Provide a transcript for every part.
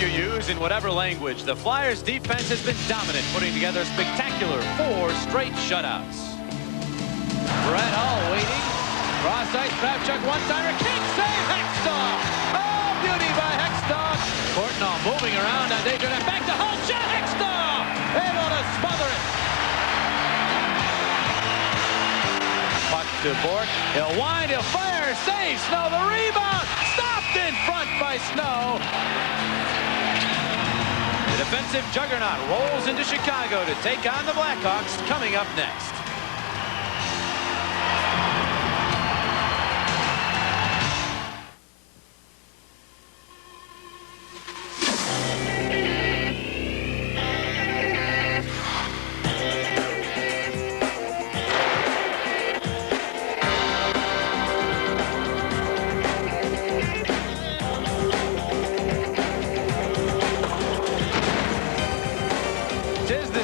you use in whatever language, the Flyers defense has been dominant, putting together a spectacular 4 straight shutouts. Brett Hull waiting. Cross ice, Kravchuk one-timer, can't save Hextall. Oh, beauty by Hextall. Courtnall moving around on danger, and back to Hull, shot Hextall! Able to smother it. Puck to Bork, he'll wind, he'll fire, save Snow, the rebound, stopped in front by Snow. The defensive juggernaut rolls into Chicago to take on the Blackhawks, coming up next.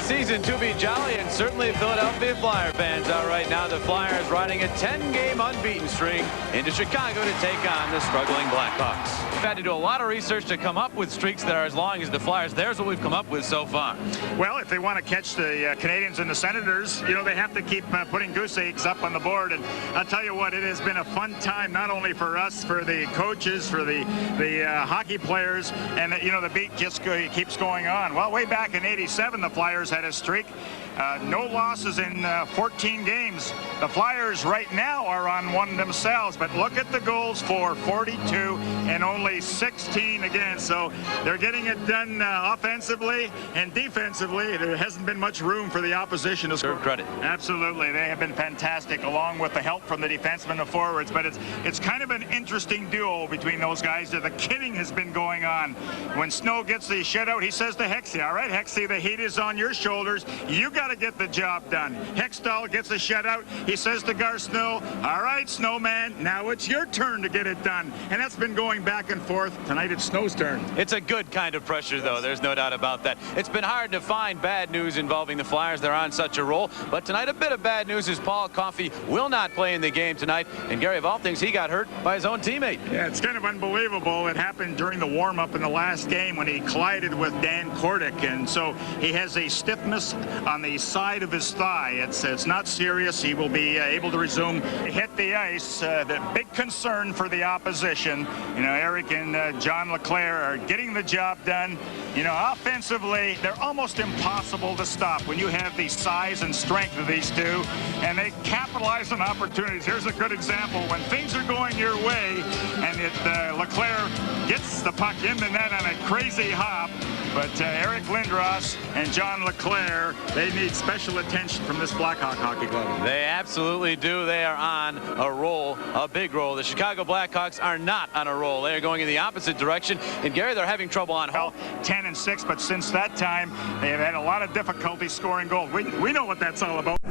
Season to be jolly, and certainly Philadelphia Flyer fans are right now. The Flyers riding a 10-game unbeaten string into Chicago to take on the struggling Blackhawks. We've had to do a lot of research to come up with streaks that are as long as the Flyers. There's what we've come up with so far. Well, if they want to catch the Canadians and the Senators, you know, they have to keep putting goose eggs up on the board. And I'll tell you what, it has been a fun time, not only for us, for the coaches, for the hockey players, and you know, the beat just keeps going on. Well, way back in '87, the Flyers had a streak. No losses in 14 games. The Flyers right now are on one themselves, but look at the goals for 42 and only 16 again. So they're getting it done offensively and defensively. There hasn't been much room for the opposition to score. Credit. Absolutely. They have been fantastic, along with the help from the defensemen and forwards, but it's kind of an interesting duo between those guys. The kidding has been going on. When Snow gets the shutout, he says to Hexie, all right, Hexie, the heat is on your shoulders. You got to get the job done. Hextall gets a shutout. He says to Garth Snow, all right, Snowman, now it's your turn to get it done. And that's been going back and forth. Tonight it's Snow's turn. It's a good kind of pressure, though. There's no doubt about that. It's been hard to find bad news involving the Flyers. They're on such a roll. But tonight, a bit of bad news is Paul Coffey will not play in the game tonight. And Gary, of all things, he got hurt by his own teammate. Yeah, it's kind of unbelievable. It happened during the warm-up in the last game when he collided with Dan Kordic. And so he has a stiffness on the side of his thigh. It's not serious. He will be able to resume. Hit the ice. The big concern for the opposition. You know, Eric and John LeClair are getting the job done. You know, offensively, they're almost impossible to stop when you have the size and strength of these two, and they capitalize on opportunities. Here's a good example. When things are going your way, and LeClair gets the puck in the net on a crazy hop, but Eric Lindros and John LeClair, they need special attention from this Blackhawk hockey club. They absolutely do. They are on a roll, a big roll. The Chicago Blackhawks are not on a roll. They are going in the opposite direction. And Gary, they're having trouble on home. 10-6, but since that time, they have had a lot of difficulty scoring goals. We know what that's all about.